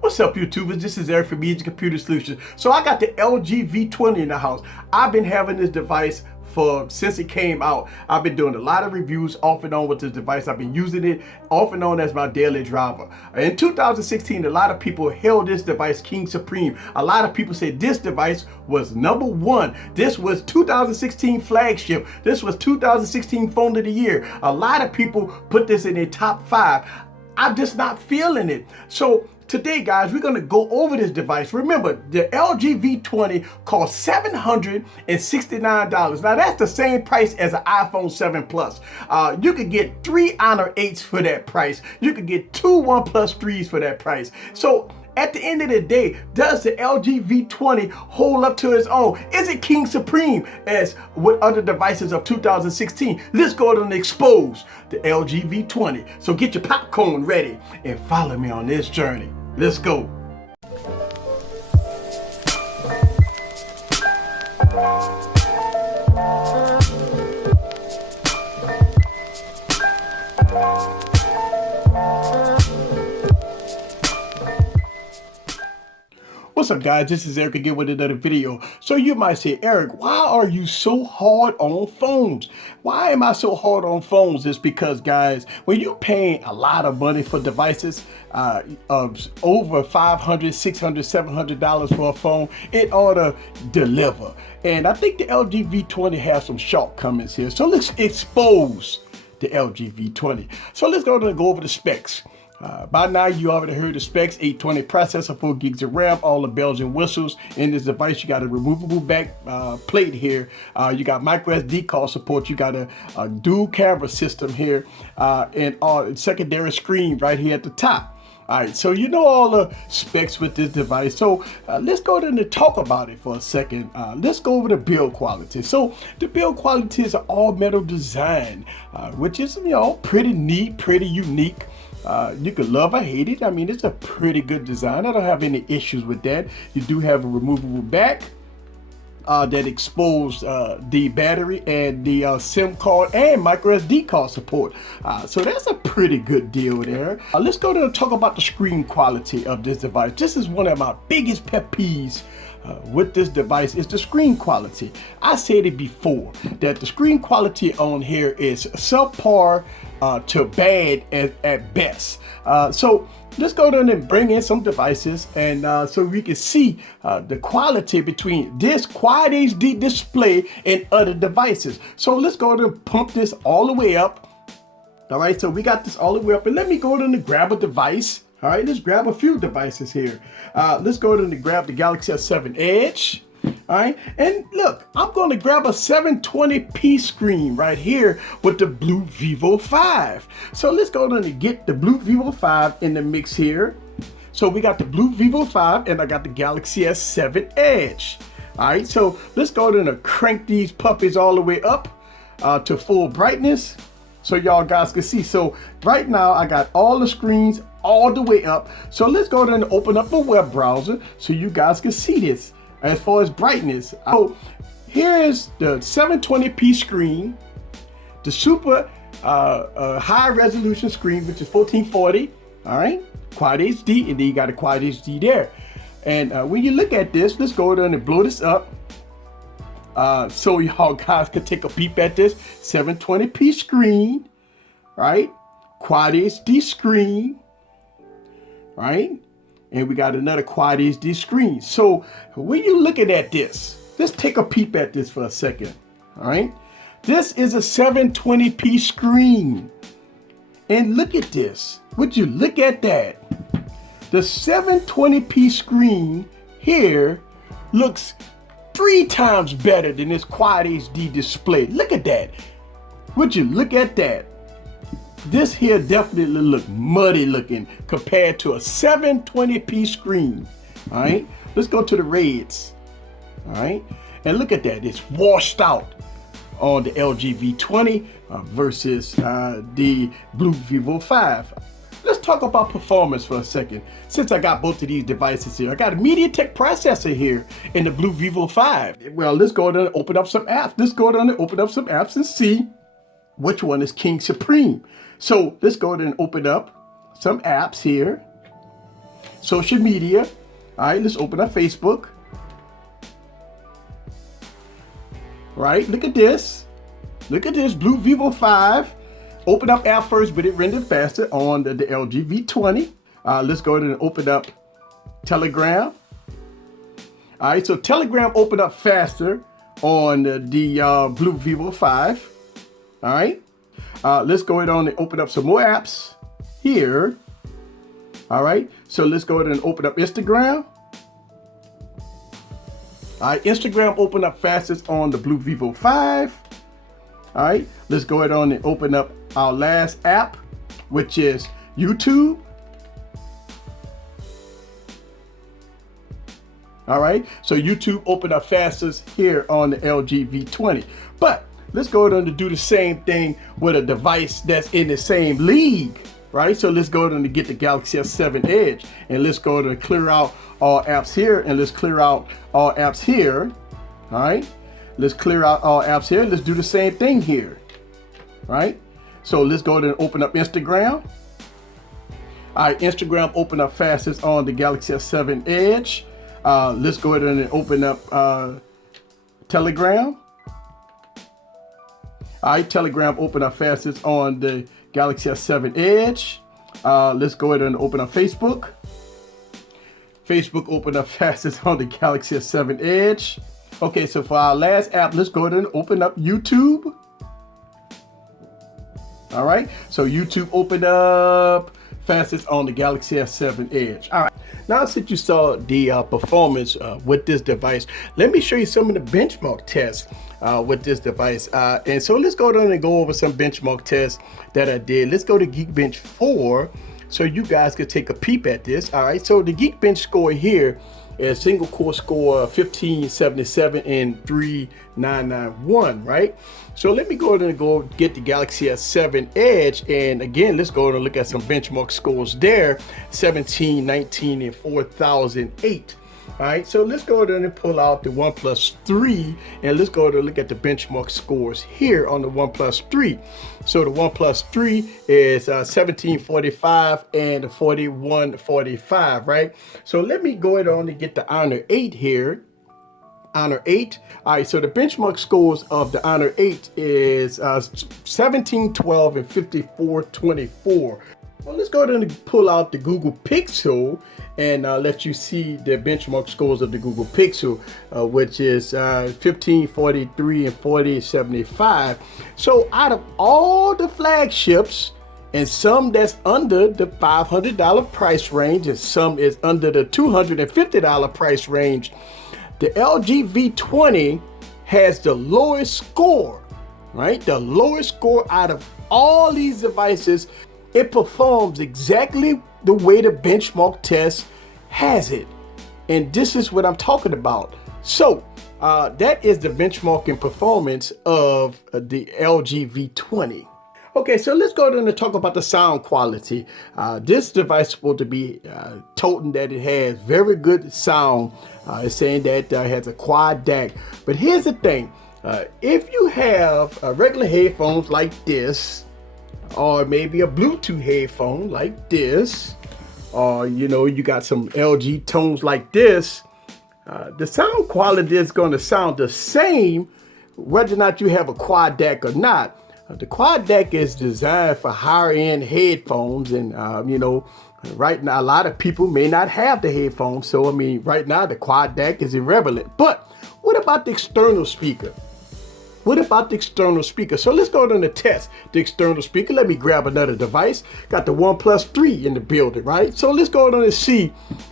What's up, YouTubers? This is Eric from Easy Computer Solutions. So I got the LG V20 in the house. I've been having this device since it came out. I've been doing a lot of reviews off and on with this device. I've been using it off and on as my daily driver. In 2016, a lot of people held this device king supreme. A lot of people said this device was #1. This was 2016 flagship. This was 2016 phone of the year. A lot of people put this in their top 5. I'm just not feeling it. So today, guys, we're going to go over this device. Remember, the LG V20 costs $769. Now, that's the same price as an iPhone 7 Plus. You could get 3 Honor 8s for that price. You could get 2 OnePlus 3s for that price. So at the end of the day, does the LG V20 hold up to its own? Is it king supreme as with other devices of 2016? Let's go ahead and expose the LG V20. So get your popcorn ready and follow me on this journey. Let's go. What's up, guys? This is Eric again with another video. So you might say, Eric, why are you so hard on phones? Why am I so hard on phones? It's because, guys, when you're paying a lot of money for devices, of over $500, $600, $700 for a phone, it ought to deliver. And I think the LG V20 has some shortcomings here. So let's expose the LG V20. So let's go over the specs. By now, you already heard the specs: 820 processor, 4 gigs of RAM, all the bells and whistles. In this device, you got a removable back plate here. You got micro SD card support. You got a dual camera system here, and secondary screen right here at the top. All right, so you know all the specs with this device. So let's go ahead and talk about it for a second. Let's go over the build quality. So the build quality is an all metal design, which is, you know, pretty neat, pretty unique. You could love or hate it. I mean, it's a pretty good design. I don't have any issues with that. You do have a removable back that exposes the battery and the SIM card and micro SD card support. So that's a pretty good deal there. Let's go to talk about the screen quality of this device. This is one of my biggest pet peeves with this device is the screen quality. I said it before that the screen quality on here is subpar to bad at best. So let's go down and bring in some devices and so we can see the quality between this Quad HD display and other devices. So let's go ahead and pump this all the way up. All right, so we got this all the way up, and let me go ahead and grab a device. All right, let's grab a few devices here. Let's go ahead and grab the Galaxy S7 Edge. All right, and look, I'm going to grab a 720p screen right here with the Blue Vivo 5. So let's go ahead and get the Blue Vivo 5 in the mix here. So we got the Blue Vivo 5 and I got the Galaxy S7 Edge. All right, so let's go ahead and crank these puppies all the way up to full brightness so y'all guys can see. So right now I got all the screens all the way up. So let's go ahead and open up a web browser so you guys can see this as far as brightness. So here is the 720p screen, the super high resolution screen, which is 1440. All right, Quad HD, and then you got a Quad HD there. And when you look at this, let's go ahead and blow this up so y'all guys can take a peep at this 720p screen, right? Quad HD screen, right? And we got another Quad HD screen. So when you're looking at this, let's take a peep at this for a second. All right, this is a 720p screen, and look at this. Would you look at that? The 720p screen here looks 3 times better than this Quad HD display. Look at that. Would you look at that? This here definitely look muddy looking compared to a 720p screen. All right, let's go to the reds. All right, and look at that. It's washed out on the LG V20 versus the Blue Vivo 5. Let's talk about performance for a second. Since I got both of these devices here, I got a MediaTek processor here in the Blue Vivo 5. Well, let's go ahead and open up some apps. Let's go ahead and open up some apps and see which one is king supreme. So let's go ahead and open up some apps here. social media. All right, let's open up Facebook. Right, look at this. Look at this Blue Vivo 5. Open up app first, but it rendered faster on the LG V20. Let's go ahead and open up Telegram. All right, so Telegram opened up faster on the Blue Vivo 5. All right, let's go ahead and open up some more apps here. All right, so let's go ahead and open up Instagram. All right, Instagram opened up fastest on the Blue Vivo 5. All right, let's go ahead on and open up our last app, which is YouTube. All right, so YouTube opened up fastest here on the LG V20. But let's go ahead and do the same thing with a device that's in the same league, right? So let's go ahead and get the Galaxy S7 Edge, and let's go ahead and clear out all apps here, and let's clear out all apps here. All right, let's clear out all apps here. Let's do the same thing here, right? So let's go ahead and open up Instagram. All right, Instagram opened up fastest on the Galaxy S7 Edge. Let's go ahead and open up Telegram. All right, Telegram opened up fastest on the Galaxy S7 Edge. Let's go ahead and open up Facebook. Facebook opened up fastest on the Galaxy S7 Edge. Okay, so for our last app, let's go ahead and open up YouTube. All right, so YouTube opened up fastest on the Galaxy S7 Edge. All right, now since you saw the performance with this device, let me show you some of the benchmark tests with this device. And so let's go down and go over some benchmark tests that I did. Let's go to Geekbench 4 so you guys can take a peep at this. All right, so the Geekbench score here is single core score 1577 and 3991, right? So let me go ahead and go get the Galaxy S7 Edge, and again, let's go ahead and look at some benchmark scores there, 1719 and 4008. All right, so let's go ahead and pull out the OnePlus 3, and let's go ahead and look at the benchmark scores here on the OnePlus 3. So the OnePlus 3 is 1745 and 4145, right? So let me go ahead on and get the Honor 8 here. Honor 8. All right, so the benchmark scores of the Honor 8 is 1712 and 5424. Well, let's go ahead and pull out the Google Pixel and let you see the benchmark scores of the Google Pixel, which is 1543 and 4075. So out of all the flagships, and some that's under the $500 price range, and some is under the $250 price range, the LG V20 has the lowest score, right? The lowest score out of all these devices. It performs exactly the way the benchmark test has it. And this is what I'm talking about. So that is the benchmarking performance of the LG V20. Okay, so let's go ahead and talk about the sound quality. This device is supposed to be toting that it has very good sound. It's saying that it has a quad DAC. But here's the thing. If you have regular headphones like this, or maybe a Bluetooth headphone like this, or you got some LG tones like this, the sound quality is going to sound the same whether or not you have a quad DAC or not. The quad DAC is designed for higher end headphones, and right now a lot of people may not have the headphones, so right now the quad DAC is irrelevant. But what about the external speaker? What about the external speaker? So let's go to test the external speaker. Let me grab another device. Got the OnePlus 3 in the building, right? So let's go on and see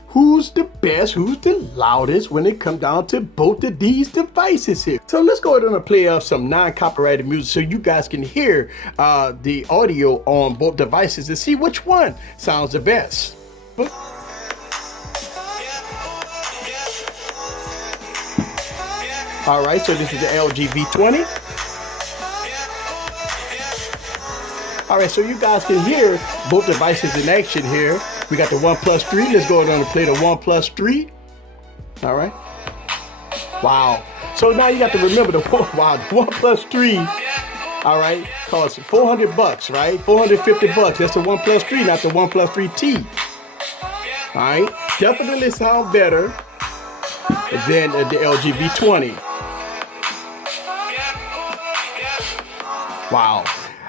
who's the best, who's the loudest when it comes down to both of these devices here. So let's go ahead and play some non-copyrighted music so you guys can hear the audio on both devices and see which one sounds the best. All right, so this is the LG V20. All right, so you guys can hear both devices in action here. We got the OnePlus 3. Let's go ahead and play the OnePlus 3. All right. Wow. So now you got to remember the OnePlus 3. All right, costs $400, right? $450. That's the OnePlus 3, not the OnePlus 3T. All right. Definitely sound better than the LG V20. Wow.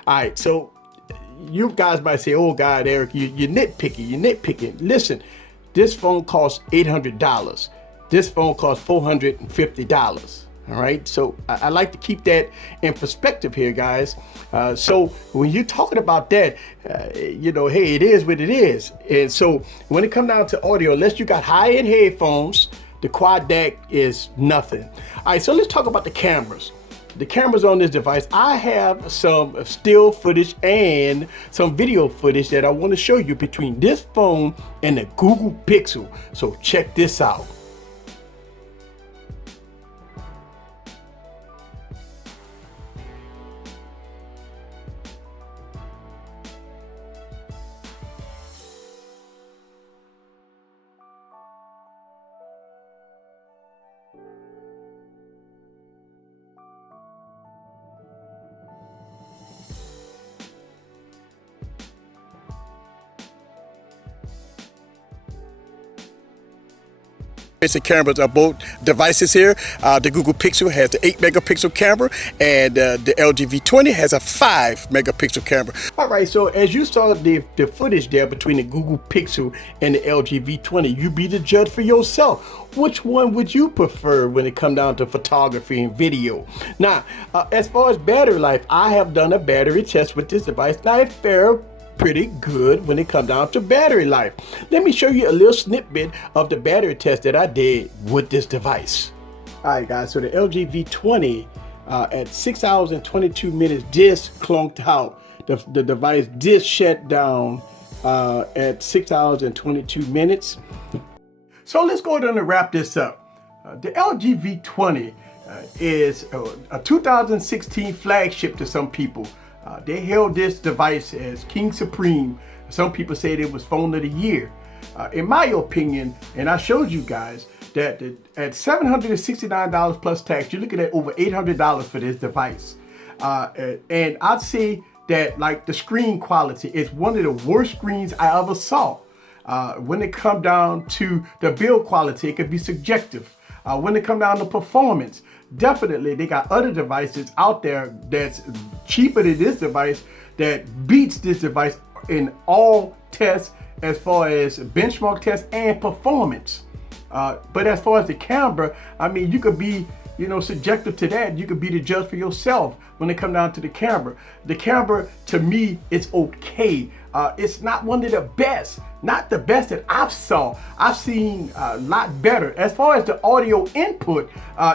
All right, so you guys might say, oh God, Eric, you're nitpicking. Listen, this phone costs $800. This phone costs $450. All right, so I like to keep that in perspective here, guys. So when you're talking about that, you know, hey, it is what it is. And so when it comes down to audio, unless you got high-end headphones, the quad DAC is nothing. All right, so let's talk about the cameras. The cameras on this device, I have some still footage and some video footage that I want to show you between this phone and the Google Pixel. So check this out. Basic cameras are both devices here. The Google Pixel has the 8 megapixel camera, and the LG V20 has a 5 megapixel camera. All right, so as you saw the footage there between the Google Pixel and the LG V20, you be the judge for yourself. Which one would you prefer when it comes down to photography and video? Now, as far as battery life, I have done a battery test with this device. Now, it fared pretty good when it comes down to battery life. Let me show you a little snippet of the battery test that I did with this device. All right, guys, so the LG V20 at 6 hours and 22 minutes just clunked out. The device did shut down at 6 hours and 22 minutes. So let's go ahead and wrap this up. The LG V20 is a 2016 flagship to some people. They held this device as King Supreme. Some people said it was phone of the year. In my opinion, and I showed you guys, that at $769 plus tax, you're looking at over $800 for this device. And I'd say that, like, the screen quality is one of the worst screens I ever saw. When it comes down to the build quality, it could be subjective. When it comes down to performance, definitely they got other devices out there that's cheaper than this device that beats this device in all tests as far as benchmark tests and performance. But as far as the camera, I mean, you could be, you know, subjective to that. You could be the judge for yourself when it comes down to the camera. The camera, to me, it's okay. It's not one of the best, not the best that I've saw. I've seen a lot better. As far as the audio input,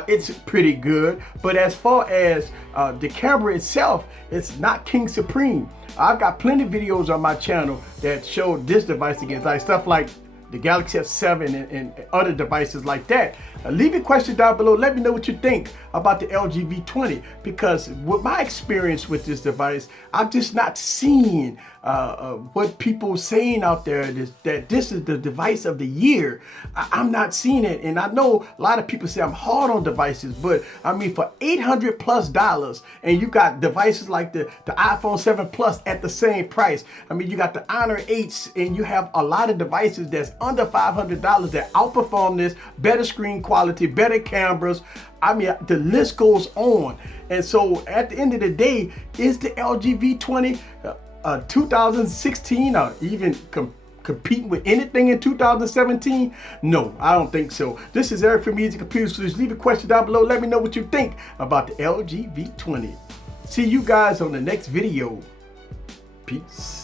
it's pretty good. But as far as the camera itself, it's not King Supreme. I've got plenty of videos on my channel that show this device against, like, stuff like the Galaxy S7 and other devices like that. Leave your questions down below. Let me know what you think about the LG V20, because with my experience with this device, I'm just not seeing what people saying out there that this is the device of the year. I'm not seeing it, and I know a lot of people say I'm hard on devices, but I mean, for $800+, and you got devices like the iPhone 7 Plus at the same price. I mean, you got the Honor 8s, and you have a lot of devices that's under $500 that outperform this, better screen quality, better cameras. I mean, the list goes on. And so at the end of the day, is the LG V20 2016 or even competing with anything in 2017? No, I don't think so. This is Eric from Easy Computers. So just leave a question down below. Let me know what you think about the LG V20. See you guys on the next video. Peace.